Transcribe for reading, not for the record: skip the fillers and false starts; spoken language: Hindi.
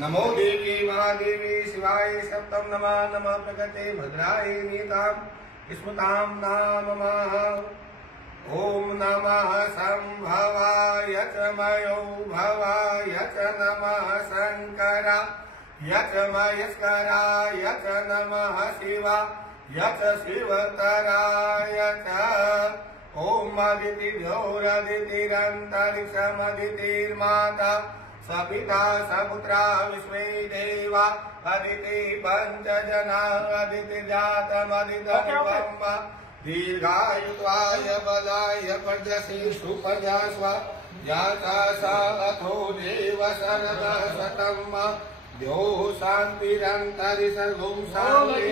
नमो देवी महादेवी शिवाय सप्तम नमः नमः प्रगते भद्राय नीतां स्मृतां नामः। ओम नमः संभवाय च मयो भवाय च नमः शंकराय च महेश्वराय च नमः शिवाय च शिवतराय च। ओम अदितिर्योरदितिरन्तरिक्षमदितिर्माता सपिता सपुत्रा विश्वे देवा अदिति पंचजना अदिति जातमदितम दीर्घायुत्वाय बलाय पर्जसी सुपर्यास्व याता सा अथो देव शरदः शतम् यो शान्तिरन्तरि सर्वं शान्ति।